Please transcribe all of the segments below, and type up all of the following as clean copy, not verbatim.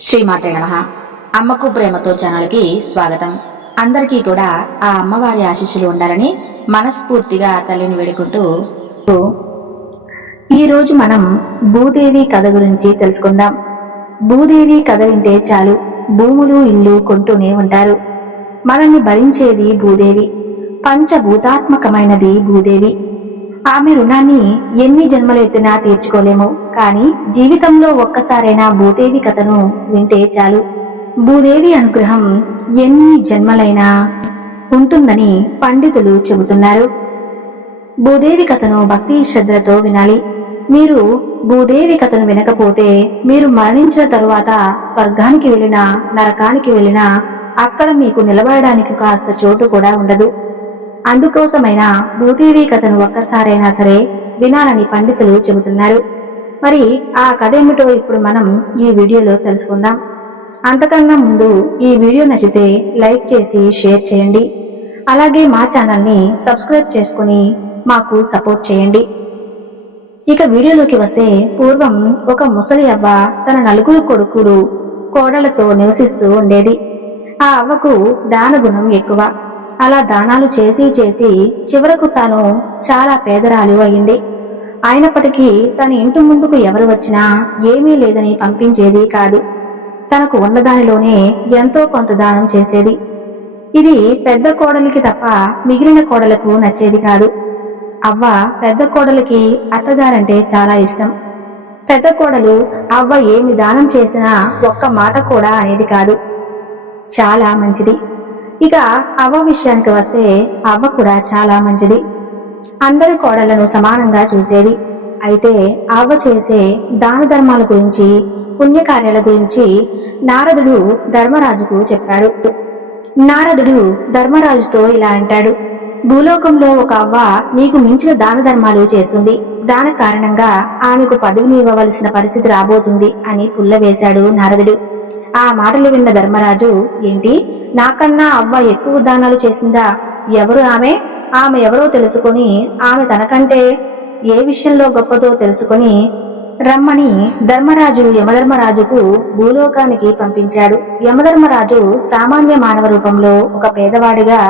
శ్రీమాతే నమః. అమ్మకు ప్రేమతో ఛానల్కి స్వాగతం. అందరికీ కూడా ఆ అమ్మవారి ఆశీస్సులు ఉండాలని మనస్ఫూర్తిగా తల్లిని వేడుకుంటూ ఈరోజు మనం భూదేవి కథ గురించి తెలుసుకుందాం. భూదేవి కథ వింటే చాలు భూములు ఇల్లు కొంటూనే ఉంటారు. మనల్ని భరించేది భూదేవి, పంచభూతాత్మకమైనది భూదేవి. ఆమె రుణాన్ని ఎన్ని జన్మలెత్తినా తీర్చుకోలేము. కానీ జీవితంలో ఒక్కసారైనా భూదేవి కథను వింటే చాలు. భూదేవి అనుగ్రహం ఎన్ని జన్మలైనా ఉంటుందని పండితులు చెబుతున్నారు. భూదేవి కథను భక్తి శ్రద్ధలతో వినాలి. మీరు భూదేవి కథను వినకపోతే మీరు మరణించిన తరువాత స్వర్గానికి వెళ్ళినా నరకానికి వెళ్ళినా అక్కడ మీకు నిలబడడానికి కాస్త చోటు కూడా ఉండదు. అందుకోసమైనా భూదేవి కథను ఒక్కసారైనా సరే వినాలని పండితులు చెబుతున్నారు. మరి ఆ కథ ఏమిటో ఇప్పుడు మనం ఈ వీడియోలో తెలుసుకుందాం. అంతకన్నా ముందు ఈ వీడియో నచ్చితే లైక్ చేసి షేర్ చేయండి. అలాగే మా ఛానల్ని సబ్స్క్రైబ్ చేసుకుని మాకు సపోర్ట్ చేయండి. ఇక వీడియోలోకి వస్తే, పూర్వం ఒక ముసలి అవ్వ తన 4 కొడుకులు కోడలతో నివసిస్తూ ఉండేది. ఆ అవ్వకు దానగుణం ఎక్కువ. అలా దానాలు చేసి చేసి చివరకు తాను చాలా పేదరాలు అయింది. అయినప్పటికీ తన ఇంటి ముందుకు ఎవరు వచ్చినా ఏమీ లేదని పంపించేది కాదు. తనకు ఉన్నదానిలోనే ఎంతో కొంత దానం చేసేది. ఇది పెద్ద కోడలికి తప్ప మిగిలిన కోడలకు నచ్చేది కాదు. అవ్వ పెద్ద కోడలికి అత్తగారంటే చాలా ఇష్టం. పెద్ద కోడలు అవ్వ ఏమి దానం చేసినా ఒక్క మాట కూడా అనేది కాదు. చాలా మంచిది. ఇక అవ్వ విషయానికి వస్తే, అవ్వ కూడా చాలా మంచిది. అందరి కోడళ్లను సమానంగా చూసేది. అయితే అవ్వ చేసే దాన ధర్మాల గురించి, పుణ్యకార్యాల గురించి నారదుడు ధర్మరాజుకు చెప్పాడు. నారదుడు ధర్మరాజుతో ఇలా అంటాడు: భూలోకంలో ఒక అవ్వ నీకు మించిన దాన ధర్మాలు చేస్తుంది. దాని కారణంగా ఆమెకు పదవిని ఇవ్వవలసిన పరిస్థితి రాబోతుంది అని పుల్లవేశాడు నారదుడు. ఆ మాటలు విన్న ధర్మరాజు, ఏంటి, నాకన్నా అవ్వ ఎక్కువ దానాలు చేసిందా? ఎవరు ఆమె ఎవరో తెలుసుకొని, ఆమె తనకంటే ఏ విషయంలో గొప్పదో తెలుసుకొని రమ్మని ధర్మరాజు యమధర్మరాజుకు భూలోకానికి పంపించాడు. యమధర్మరాజు సామాన్య మానవ రూపంలో ఒక పేదవాడిగా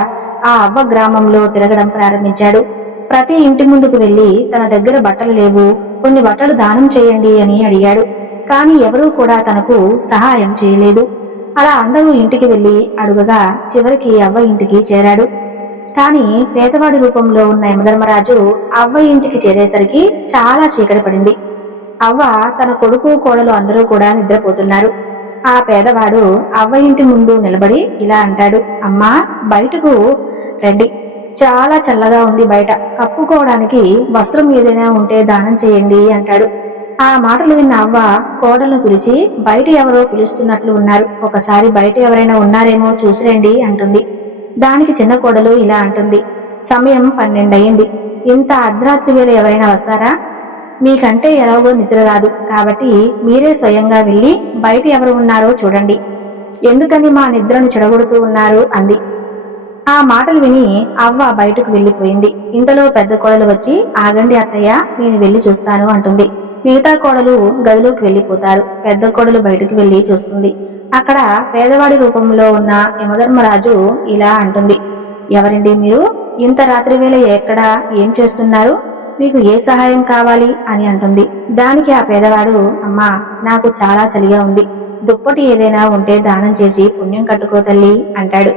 ఆ అవ్వ గ్రామంలో తిరగడం ప్రారంభించాడు. ప్రతి ఇంటి ముందుకు వెళ్లి తన దగ్గర బట్టలు లేవు, కొన్ని బట్టలు దానం చేయండి అని అడిగాడు. కానీ ఎవరూ కూడా తనకు సహాయం చేయలేదు. అలా అందరూ ఇంటికి వెళ్లి అడుగగా చివరికి అవ్వ ఇంటికి చేరాడు. కానీ పేదవాడి రూపంలో ఉన్న యమధర్మరాజు అవ్వ ఇంటికి చేరేసరికి చాలా చీకటి పడింది. అవ్వ, తన కొడుకు కోడలు అందరూ కూడా నిద్రపోతున్నారు. ఆ పేదవాడు అవ్వ ఇంటి ముందు నిలబడి ఇలా అంటాడు: అమ్మా, బయటకు రండి, చాలా చల్లగా ఉంది బయట, కప్పుకోవడానికి వస్త్రం ఏదైనా ఉంటే దానం చేయండి అంటాడు. ఆ మాటలు విన్న అవ్వ కోడలను పిలిచి, బయట ఎవరో పిలుస్తున్నట్లు ఉన్నారు, ఒకసారి బయట ఎవరైనా ఉన్నారేమో చూసిరండి అంటుంది. దానికి చిన్న కోడలు ఇలా అంటుంది: సమయం 12 అయింది, ఇంత అర్ధరాత్రి వేళ ఎవరైనా వస్తారా? మీకంటే ఎలాగో నిద్ర రాదు, కాబట్టి మీరే స్వయంగా వెళ్లి బయట ఎవరు ఉన్నారో చూడండి, ఎందుకని మా నిద్రను చెడగొడుతూ ఉన్నారు అంది. ఆ మాటలు విని అవ్వ బయటకు వెళ్లిపోయింది. ఇంతలో పెద్ద కోడలు వచ్చి, ఆగండి అత్తయ్య, నేను వెళ్లి చూస్తాను అంటుంది. మిగతా కోడలు గదిలోకి వెళ్లిపోతారు. పెద్ద కోడలు బయటకు వెళ్లి చూస్తుంది. అక్కడ పేదవాడి రూపంలో ఉన్న యమధర్మరాజు ఇలా అంటుంది: ఎవరండి మీరు? ఇంత రాత్రి వేళ ఎక్కడ ఏం చేస్తున్నారు? మీకు ఏ సహాయం కావాలి అని అంటుంది. దానికి ఆ పేదవాడు, అమ్మా, నాకు చాలా చలిగా ఉంది, దుప్పటి ఏదైనా ఉంటే దానం చేసి పుణ్యం కట్టుకో తల్లి అంటాడు.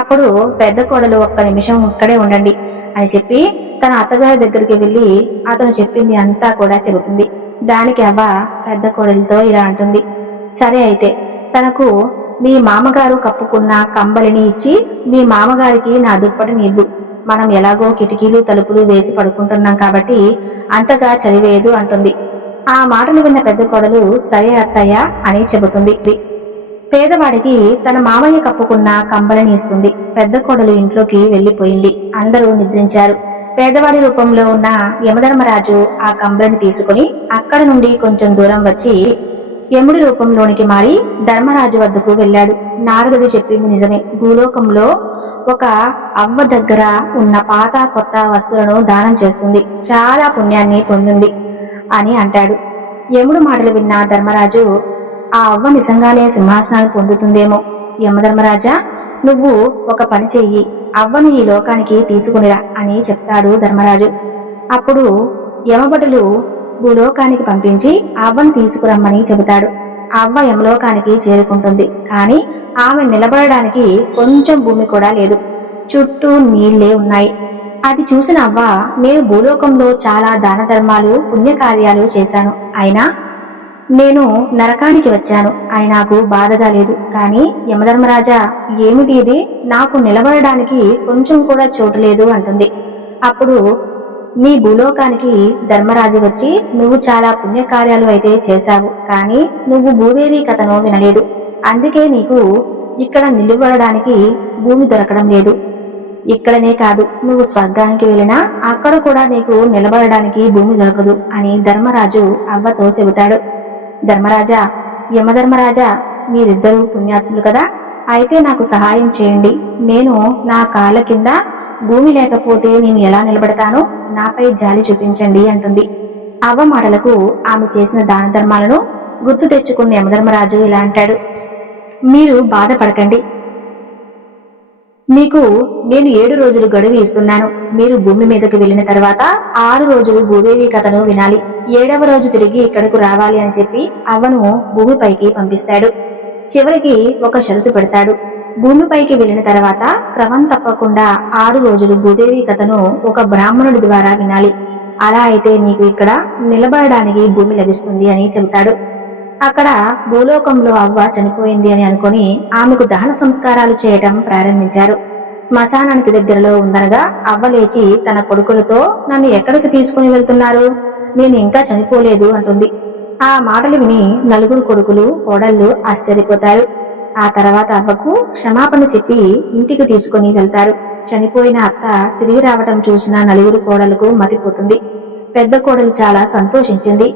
అప్పుడు పెద్ద కోడలు, ఒక్క నిమిషం ఇక్కడే ఉండండి అని చెప్పి తన అత్తగారి దగ్గరికి వెళ్లి అతను చెప్పింది అంతా కూడా చెబుతుంది. దానికి అవ్వ పెద్ద కోడలితో ఇలా అంటుంది: సరే, అయితే తనకు మీ మామగారు కప్పుకున్న కంబలిని ఇచ్చి మీ మామగారికి నా దుప్పటిని ఇవ్వు. మనం ఎలాగో కిటికీలు తలుపులు వేసి పడుకుంటున్నాం కాబట్టి అంతగా చలివేయదు అంటుంది. ఆ మాటలు విన్న పెద్ద కోడలు, సరే అత్తయ్య అని చెబుతుంది. పేదవాడికి తన మామయ్య కప్పుకున్న కంబలిని ఇస్తుంది. పెద్ద కోడలు ఇంట్లోకి వెళ్లిపోయింది. అందరూ నిద్రించారు. పేదవాడి రూపంలో ఉన్న యమధర్మరాజు ఆ కంబలిని తీసుకుని అక్కడ నుండి కొంచెం దూరం వచ్చి యముడి రూపంలోనికి మారి ధర్మరాజు వద్దకు వెళ్ళాడు. నారదుడు చెప్పింది నిజమే. భూలోకంలో ఒక అవ్వ దగ్గర ఉన్న పాత కొత్త వస్తువులను దానం చేస్తుంది, చాలా పుణ్యాన్ని పొందింది అని అంటాడు. యముడు మాటలు విన్న ధర్మరాజు, ఆ అవ్వ నిజంగానే సింహాసనాన్ని పొందుతుందేమో. యమధర్మరాజా, నువ్వు ఒక పని చెయ్యి, అవ్వను ఈ లోకానికి తీసుకునిరా అని చెప్తాడు ధర్మరాజు. అప్పుడు యమభటులు భూలోకానికి పంపించి అవ్వను తీసుకురమ్మని చెబుతాడు. ఆ అవ్వ యమలోకానికి చేరుకుంటుంది. కాని ఆమె నిలబడడానికి కొంచెం భూమి కూడా లేదు. చుట్టూ నీళ్లే ఉన్నాయి. అది చూసిన అవ్వ, నేను భూలోకంలో చాలా దాన ధర్మాలు పుణ్యకార్యాలు చేశాను, అయినా నేను నరకానికి వచ్చాను అని నాకు బాధగా లేదు. కాని యమధర్మరాజా, ఏమిటి ఇది, నాకు నిలబడడానికి కొంచెం కూడా చోటు లేదు అంటుంది. అప్పుడు నీ భూలోకానికి ధర్మరాజు వచ్చి, నువ్వు చాలా పుణ్యకార్యాలు అయితే చేశావు, కానీ నువ్వు భూదేవి కథను వినలేదు, అందుకే నీకు ఇక్కడ నిలబడడానికి భూమి దొరకడం లేదు. ఇక్కడనే కాదు, నువ్వు స్వర్గానికి వెళ్ళినా అక్కడ కూడా నీకు నిలబడడానికి భూమి దొరకదు అని ధర్మరాజు అవ్వతో చెబుతాడు. ధర్మరాజా, యమధర్మరాజా, మీరిద్దరూ పుణ్యాత్ములు కదా, అయితే నాకు సహాయం చేయండి. నేను నా కాళ్ళ కింద భూమి లేకపోతే నేను ఎలా నిలబడతానో నాపై జాలి చూపించండి అంటుంది. అవ్వ మాటలకు ఆమె చేసిన దాన ధర్మాలను గుర్తు తెచ్చుకున్న యమధర్మరాజు ఇలా అంటాడు. మీరు బాధపడకండి, మీకు నేను 7 రోజులు గడువు ఇస్తున్నాను. మీరు భూమి మీదకు వెళ్లిన తర్వాత 6 రోజులు భూదేవి కథను వినాలి. 7వ రోజు తిరిగి ఇక్కడకు రావాలి అని చెప్పి అవ్వను భూమిపైకి పంపిస్తాడు. చివరికి ఒక షరతు పెడతాడు. భూమిపైకి వెళ్లిన తర్వాత క్రమం తప్పకుండా 6 రోజులు భూదేవి కథను ఒక బ్రాహ్మణుడి ద్వారా వినాలి. అలా అయితే నీకు ఇక్కడ నిలబడడానికి భూమి లభిస్తుంది అని చెబుతాడు. అక్కడ భూలోకంలో అవ్వ చనిపోయింది అని అనుకుని ఆమెకు దహన సంస్కారాలు చేయటం ప్రారంభించారు. శ్మశానానికి దగ్గరలో ఉందనగా అవ్వ లేచి తన కొడుకులతో, నన్ను ఎక్కడికి తీసుకుని వెళ్తున్నారు, నేను ఇంకా చనిపోలేదు అంటుంది. ఆ మాటలు విని 4 కొడుకులు కోడళ్ళు ఆశ్చర్యపోతారు. ఆ తర్వాత అవ్వకు క్షమాపణ చెప్పి ఇంటికి తీసుకుని వెళ్తారు. చనిపోయిన అత్త తిరిగి రావటం చూసిన 4 కోడలకు మతిపోతుంది. పెద్ద కోడలు చాలా సంతోషించింది.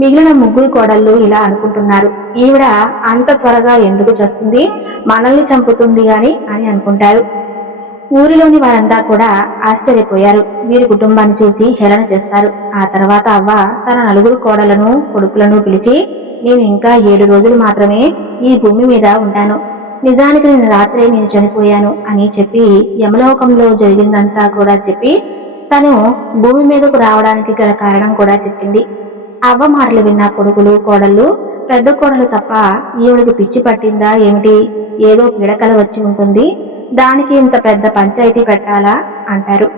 మిగిలిన 3 కోడళ్ళు ఇలా అనుకుంటున్నారు, ఈవిడ అంత త్వరగా ఎందుకు చస్తుంది, మనల్ని చంపుతుంది గాని అని అనుకుంటారు. ఊరిలోని వారంతా కూడా ఆశ్చర్యపోయారు. వీరి కుటుంబాన్ని చూసి హేళన చేస్తారు. ఆ తర్వాత అవ్వ తన 4 కోడలను కొడుకులను పిలిచి, నేను ఇంకా 7 రోజులు మాత్రమే ఈ భూమి మీద ఉంటాను. నిజానికి నేను రాత్రే నేను చనిపోయాను అని చెప్పి యమలోకంలో జరిగిందంతా కూడా చెప్పి తను భూమి మీదకు రావడానికి గల కారణం కూడా చెప్పింది. అవ్వ మాటలు విన్న కొడుకులు కోడళ్ళు, పెద్ద కోడలు తప్ప ఈవిడికి పిచ్చి పట్టిందా ఏమిటి, ఏదో పీడకల వచ్చి ఉంటుంది, దానికి ఇంత పెద్ద పంచాయతీ పెట్టాలా అంటారు.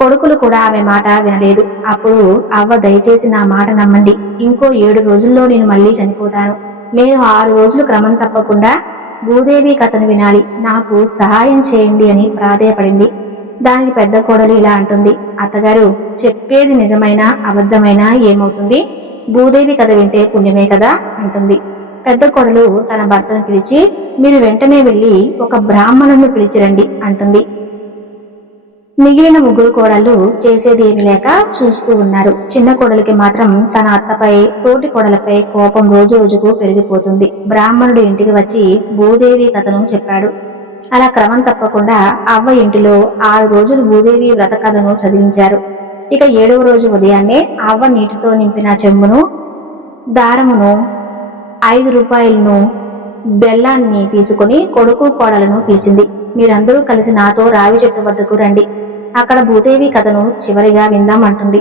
కొడుకులు కూడా ఆమె మాట వినలేదు. అప్పుడు అవ్వ, దయచేసి నా మాట నమ్మండి, ఇంకో 7 రోజుల్లో నేను మళ్ళీ చనిపోతాను. నేను 6 రోజులు క్రమం తప్పకుండా భూదేవి కథను వినాలి, నాకు సహాయం చేయండి అని ప్రాధేయపడింది. దానికి పెద్ద కోడలు ఇలా అంటుంది, అత్తగారు చెప్పేది నిజమైనా అబద్ధమైనా ఏమవుతుంది, భూదేవి కథ వింటే పుణ్యమే కదా అంటుంది. పెద్ద కోడలు తన భర్తను పిలిచి, మీరు వెంటనే వెళ్లి ఒక బ్రాహ్మణుని పిలిచిరండి అంటుంది. మిగిలిన 3 కోడళ్ళు చేసేది ఏమి లేక చూస్తూ ఉన్నారు. చిన్న కోడలికి మాత్రం తన అత్తపై తోటి కోడలపై కోపం రోజు రోజుకు పెరిగిపోతుంది. బ్రాహ్మణుడు ఇంటికి వచ్చి భూదేవి కథను చెప్పాడు. అలా క్రమం తప్పకుండా అవ్వ ఇంటిలో 6 రోజులు భూదేవి వ్రత కథను చదివించారు. ఇక 7వ రోజు ఉదయాన్నే అవ్వ నీటితో నింపిన చెంబును, దారమును, 5 రూపాయలను, బెల్లాన్ని తీసుకుని కొడుకు కోడలను పిలిచింది. మీరందరూ కలిసి నాతో రావి చెట్టు వద్దకు రండి, అక్కడ భూదేవి కథను చివరిగా విందాం అంటుంది.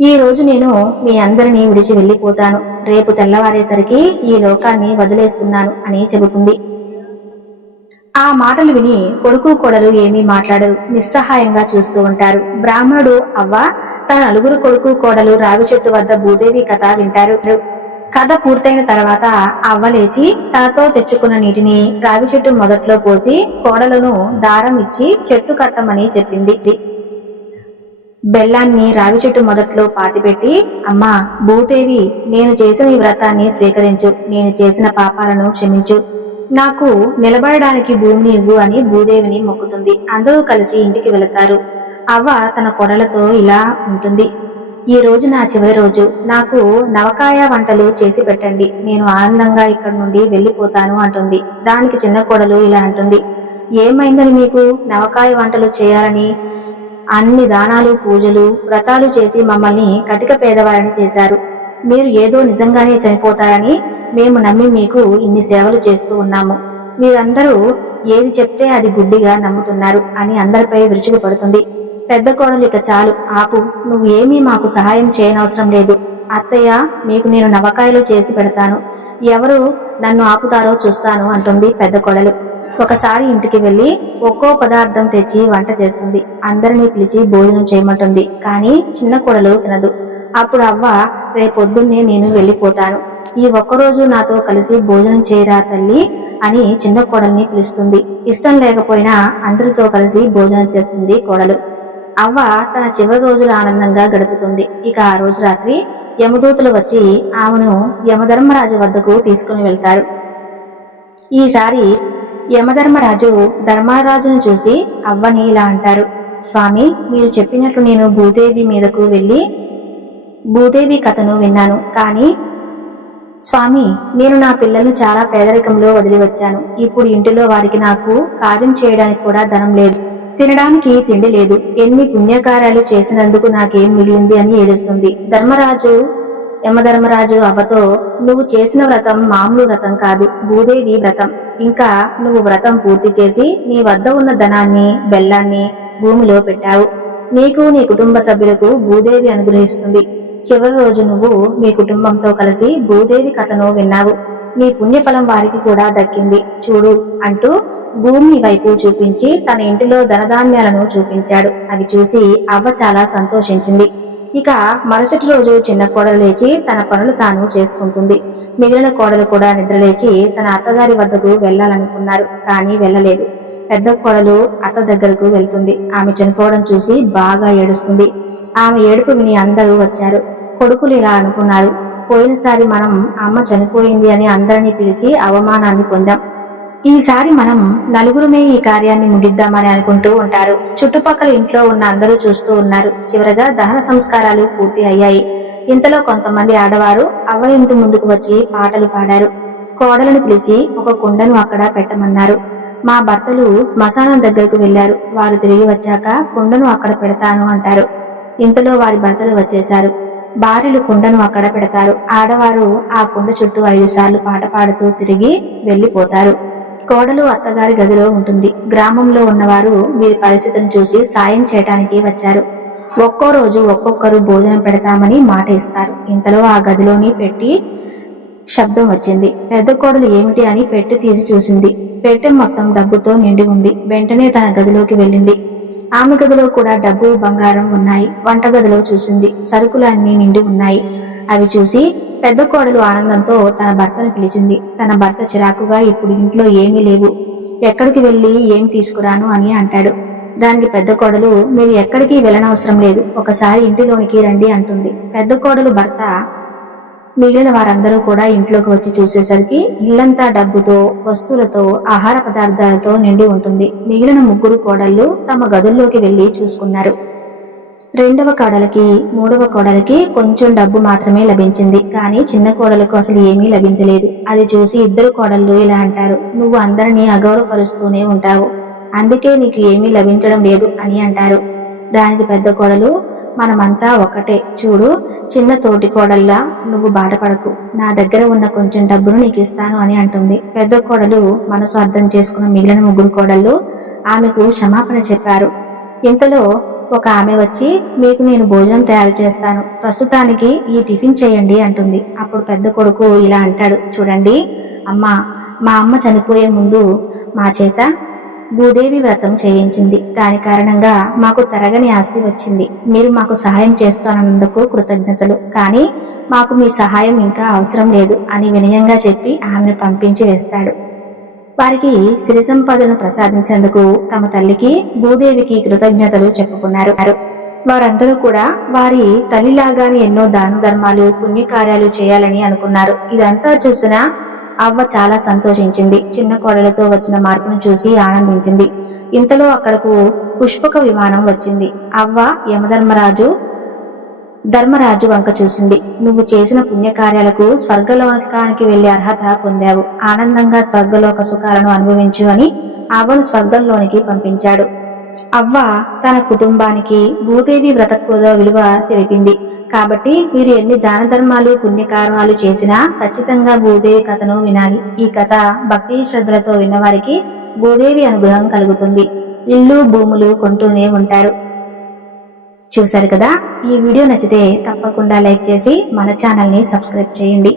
ఈ రోజు నేను మీ అందరినీ విడిచి వెళ్లిపోతాను, రేపు తెల్లవారేసరికి ఈ లోకాన్ని వదిలేస్తున్నాను అని చెబుతుంది. ఆ మాటలు విని కొడుకు కోడలు ఏమీ మాట్లాడరు, నిస్సహాయంగా చూస్తూ ఉంటారు. బ్రాహ్మణుడు అవ్వ తన 4 కొడుకు కోడలు రావి చెట్టు వద్ద భూదేవి కథ వింటారు. కథ పూర్తయిన తర్వాత అవ్వ లేచి తనతో తెచ్చుకున్న నీటిని రావి చెట్టు మొదట్లో పోసి కోడలను దారం ఇచ్చి చెట్టు కట్టమని చెప్పింది. బెల్లాన్ని రావి చెట్టు మొదట్లో పాతిపెట్టి, అమ్మా భూదేవి, నేను చేసిన ఈ వ్రతాన్ని స్వీకరించు, నేను చేసిన పాపాలను క్షమించు, నాకు నిలబడడానికి భూమిని ఇవ్వు అని భూదేవిని మొక్కుతుంది. అందరూ కలిసి ఇంటికి వెళతారు. అవ్వ తన కొడలతో ఇలా ఉంటుంది, ఈ రోజు నా చివరి రోజు, నాకు నవకాయ వంటలు చేసి పెట్టండి, నేను ఆనందంగా ఇక్కడి నుండి వెళ్లిపోతాను అంటుంది. దానికి చిన్న కోడలు ఇలా అంటుంది, ఏమైందని మీకు నవకాయ వంటలు చేయాలని, అన్ని దానాలు పూజలు వ్రతాలు చేసి మమ్మల్ని కటిక పేదవారిని చేశారు, మీరు ఏదో నిజంగానే చనిపోతారని మేము నమ్మి మీకు ఇన్ని సేవలు చేస్తూ ఉన్నాము. మీరందరూ ఏది చెప్తే అది గుడ్డిగా నమ్ముతున్నారు అని అందరిపై విరుచుకుపడుతుంది. పెద్ద కోడలు ఇక చాలు ఆపు, నువ్వు ఏమీ మాకు సహాయం చేయనవసరం లేదు. అత్తయ్య, మీకు నేను నవకాయలు చేసి పెడతాను, ఎవరు నన్ను ఆపుతారో చూస్తాను అంటుంది పెద్ద కోడలు. ఒకసారి ఇంటికి వెళ్లి ఒక్కో పదార్థం తెచ్చి వంట చేస్తుంది. అందరినీ పిలిచి భోజనం చేయమంటుంది. కానీ చిన్న కోడలు తినదు. అప్పుడు అవ్వ, రేపొద్దున్నే నేను వెళ్ళిపోతాను, ఈ ఒక్కరోజు నాతో కలిసి భోజనం చేయరా తల్లి అని చిన్న కోడల్ని పిలుస్తుంది. ఇష్టం లేకపోయినా అందరితో కలిసి భోజనం చేస్తుంది కోడలు. అవ్వ తన చివరి రోజులు ఆనందంగా గడుపుతుంది. ఇక ఆ రోజు రాత్రి యమదూతలు వచ్చి ఆమెను యమధర్మరాజు వద్దకు తీసుకుని వెళ్తారు. ఈసారి యమధర్మరాజు ధర్మరాజును చూసి అవ్వని ఇలా అంటారు, స్వామి, మీరు చెప్పినట్లు నేను భూదేవి మీదకు వెళ్లి భూదేవి కథను విన్నాను. కానీ స్వామి, నేను నా పిల్లలను చాలా పేదరికంలో వదిలి వచ్చాను. ఇప్పుడు ఇంటిలో వారికి నాకు కార్యం చేయడానికి కూడా ధనం లేదు, తినడానికి తిండి లేదు. ఎన్ని పుణ్యకార్యాలు చేసినందుకు నాకేం మిగిలింది అని ఏడుస్తుంది. యమధర్మరాజు అవ్వతో, నువ్వు చేసిన వ్రతం మామూలు వ్రతం కాదు, భూదేవి వ్రతం. ఇంకా నువ్వు వ్రతం పూర్తి చేసి నీ వద్ద ఉన్న ధనాన్ని, బెల్లాన్ని భూమిలో పెట్టావు. నీకు నీ కుటుంబ సభ్యులకు భూదేవి అనుగ్రహిస్తుంది. చివరి రోజు నువ్వు మీ కుటుంబంతో కలిసి భూదేవి కథను విన్నావు. నీ పుణ్యఫలం వారికి కూడా దక్కింది చూడు అంటూ భూమి వైపు చూపించి తన ఇంటిలో ధనధాన్యాలను చూపించాడు. అవి చూసి అవ్వ చాలా సంతోషించింది. ఇక మరుసటి రోజు చిన్న కోడలు లేచి తన పనులు తాను చేసుకుంటుంది. మిగిలిన కోడలు కూడా నిద్రలేచి తన అత్తగారి వద్దకు వెళ్లాలనుకున్నారు, కానీ వెళ్ళలేదు. పెద్ద కోడలు అత్త దగ్గరకు వెళ్తుంది. ఆమె చనిపోవడం చూసి బాగా ఏడుస్తుంది. ఆమె ఏడుపు విని అందరూ వచ్చారు. కొడుకులు ఇలా అనుకున్నారు, పోయినసారి మనం అమ్మ చనిపోయింది అని అందరినీ పిలిచి అవమానాన్ని పొందాం, ఈసారి మనం నలుగురుమే ఈ కార్యాన్ని ముగిద్దామని అనుకుంటూ ఉంటారు. చుట్టుపక్కల ఇంట్లో ఉన్న అందరూ చూస్తూ ఉన్నారు. చివరగా దహన సంస్కారాలు పూర్తి అయ్యాయి. ఇంతలో కొంతమంది ఆడవారు అవ్వ ఇంటి ముందుకు వచ్చి పాటలు పాడారు. కోడలను పిలిచి ఒక కుండను అక్కడ పెట్టమన్నారు. మా భర్తలు శ్మశానం దగ్గరకు వెళ్లారు, వారు తిరిగి వచ్చాక కుండను అక్కడ పెడతాను అంటారు. ఇంతలో వారి భర్తలు వచ్చేశారు. భార్యలు కుండను అక్కడ పెడతారు. ఆడవారు ఆ కుండ చుట్టూ 5 సార్లు పాట పాడుతూ తిరిగి వెళ్లిపోతారు. కోడలు అత్తగారి గదిలో ఉంటుంది. గ్రామంలో ఉన్నవారు వీరి పరిస్థితిని చూసి సాయం చేయటానికి వచ్చారు. ఒక్కో రోజు ఒక్కొక్కరు భోజనం పెడతామని మాట ఇస్తారు. ఇంతలో ఆ గదిలోని పెట్టి శబ్దం వచ్చింది. పెద్ద కోడలు ఏమిటి అని పెట్టి తీసి చూసింది. పెట్టె మొత్తం డబ్బుతో నిండి ఉంది. వెంటనే తన గదిలోకి వెళ్ళింది. ఆమె గదిలో కూడా డబ్బు, బంగారం ఉన్నాయి. వంట గదిలో చూసింది. సరుకులు అన్నీ నిండి ఉన్నాయి. అవి చూసి పెద్ద కోడలు ఆనందంతో తన భర్తను పిలిచింది. తన భర్త చిరాకుగా, ఇప్పుడు ఇంట్లో ఏమీ లేవు, ఎక్కడికి వెళ్ళి ఏం తీసుకురాను అని అంటాడు. దానికి పెద్ద కోడలు, మీరు ఎక్కడికి వెళ్ళనవసరం లేదు, ఒకసారి ఇంటిలోనికి రండి అంటుంది. పెద్ద కోడలు భర్త మిగిలిన వారందరూ కూడా ఇంట్లోకి వచ్చి చూసేసరికి ఇల్లంతా డబ్బుతో, వస్తువులతో, ఆహార పదార్థాలతో నిండి ఉంటుంది. మిగిలిన 3 కోడళ్లు తమ గదుల్లోకి వెళ్లి చూసుకున్నారు. 2వ కోడలికి, 3వ కోడలికి కొంచెం డబ్బు మాత్రమే లభించింది. కానీ చిన్న కోడలకు అసలు ఏమీ లభించలేదు. అది చూసి 2 కోడళ్లు ఇలా అంటారు, నువ్వు అందరినీ అగౌరవపరుస్తూనే ఉంటావు, అందుకే నీకు ఏమీ లభించడం లేదు అని అంటారు. దానికి పెద్ద కోడలు, మనమంతా ఒకటే చూడు, చిన్న తోటి కోడల్లా నువ్వు బాధపడకు, నా దగ్గర ఉన్న కొంచెం డబ్బును నీకు ఇస్తాను అని అంటుంది. పెద్ద కోడలు మనసు అర్థం చేసుకున్న మిగిలిన 3 కోడళ్లు ఆమెకు క్షమాపణ చెప్పారు. ఇంతలో ఒక ఆమె వచ్చి, మీకు నేను భోజనం తయారు చేస్తాను, ప్రస్తుతానికి ఈ టిఫిన్ చేయండి అంటుంది. అప్పుడు పెద్ద కొడుకు ఇలా అంటాడు, చూడండి అమ్మా, మా అమ్మ చనిపోయే ముందు మా చేత భూదేవి వ్రతం చేయించింది. దాని కారణంగా మాకు తరగని ఆస్తి వచ్చింది. మీరు మాకు సహాయం చేస్తానందుకు కృతజ్ఞతలు, కానీ మాకు మీ సహాయం ఇంకా అవసరం లేదు అని వినయంగా చెప్పి ఆమెను పంపించి వేస్తాడు. వారికి సిరి సంపదను ప్రసాదించేందుకు తమ తల్లికి, భూదేవికి కృతజ్ఞతలు చెప్పుకున్నారు. వారందరూ కూడా వారి తల్లిలాగానే ఎన్నో దాన ధర్మాలు, పుణ్యకార్యాలు చేయాలని అనుకున్నారు. ఇదంతా చూసిన అవ్వ చాలా సంతోషించింది. చిన్న కోడలతో వచ్చిన మార్పును చూసి ఆనందించింది. ఇంతలో అక్కడకు పుష్పక విమానం వచ్చింది. అవ్వ ధర్మరాజు వంక చూసింది. నువ్వు చేసిన పుణ్యకార్యాలకు స్వర్గలోకానికి వెళ్లే అర్హత పొందావు, ఆనందంగా స్వర్గలోక సుఖాలను అనుభవించు అని అవ్వను స్వర్గంలోనికి పంపించాడు. అవ్వ తన కుటుంబానికి భూదేవి వ్రత విలువ తెలిపింది. కాబట్టి మీరు ఎన్ని దాన ధర్మాలు పుణ్యకార్యాలు చేసినా ఖచ్చితంగా భూదేవి కథను వినాలి. ఈ కథ భక్తి శ్రద్ధలతో విన్నవారికి భూదేవి అనుగ్రహం కలుగుతుంది. ఇల్లు భూములు కొంటూనే ఉంటారు. చూశారు కదా, ఈ వీడియో నచ్చితే తప్పకుండా లైక్ చేసి మన ఛానల్ ని సబ్స్క్రైబ్ చేయండి.